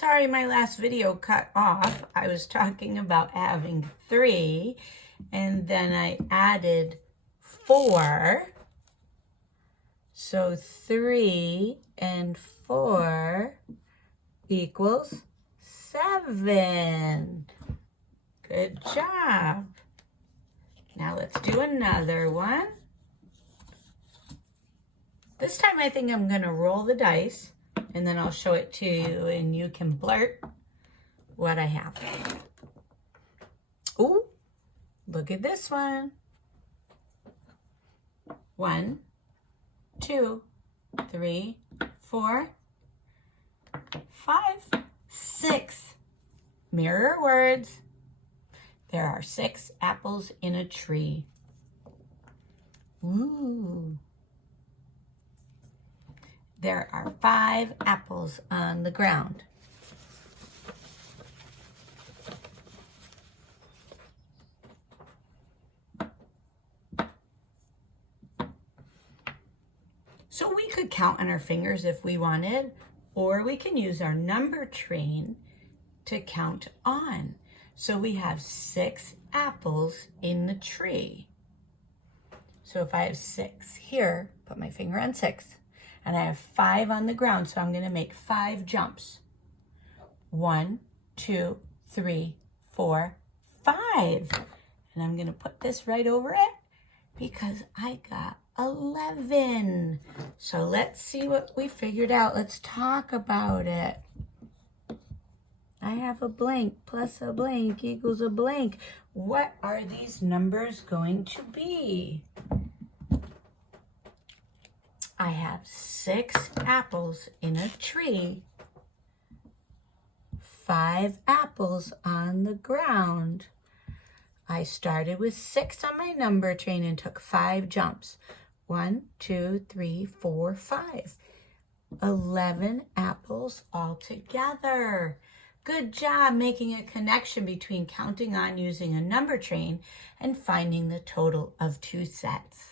Sorry, my last video cut off. I was talking about having 3, and then I added 4. So 3 and 4 equals 7. Good job. Now let's do another one. This time I think I'm going to roll the dice, and then I'll show it to you, and you can blurt what I have. Ooh, look at this one. 1, 2, 3, 4, 5, 6. Mirror words. There are 6 apples in a tree. Ooh. There are 5 apples on the ground. So we could count on our fingers if we wanted, or we can use our number train to count on. So we have 6 apples in the tree. So if I have 6 here, put my finger on 6. And I have 5 on the ground, so I'm going to make 5 jumps. 1, 2, 3, 4, 5. And I'm going to put this right over it because I got 11. So let's see what we figured out. Let's talk about it. I have a blank plus a blank equals a blank. What are these numbers going to be? I have 6 apples in a tree, 5 apples on the ground. I started with 6 on my number train and took 5 jumps. 1, 2, 3, 4, 5. 11 apples altogether. Good job making a connection between counting on using a number train and finding the total of 2 sets.